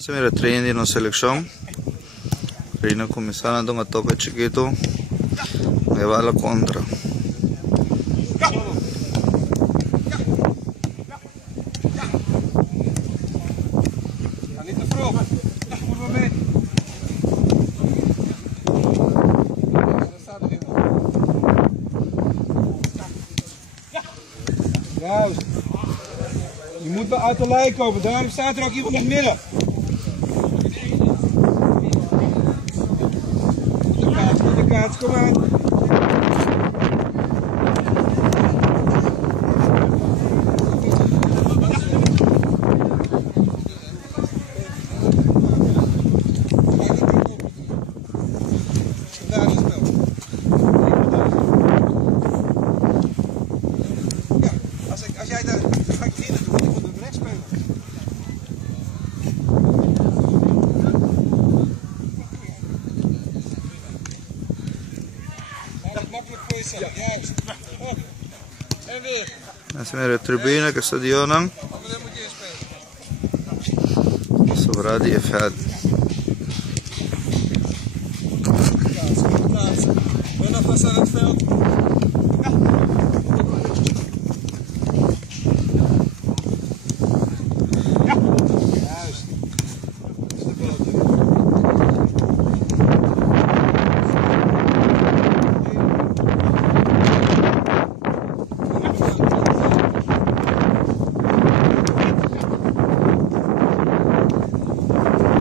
Se me retraen na seleção. Reina começando a tope chiquito. Me va a la contra. Juist. Je moet uit de lijn komen, daarom staat er ook iemand in het midden. De kaart, kom aan. Als jij daar ga ik hier naartoe, ik moet hem rechts spelen. Dat is makkelijk voor jezelf, juist. Op. En weer. Dat is weer de tribune que stadionan. Maar dan moet je spelen. Sobra die effect. Kaatsen. Willen pasar het veld.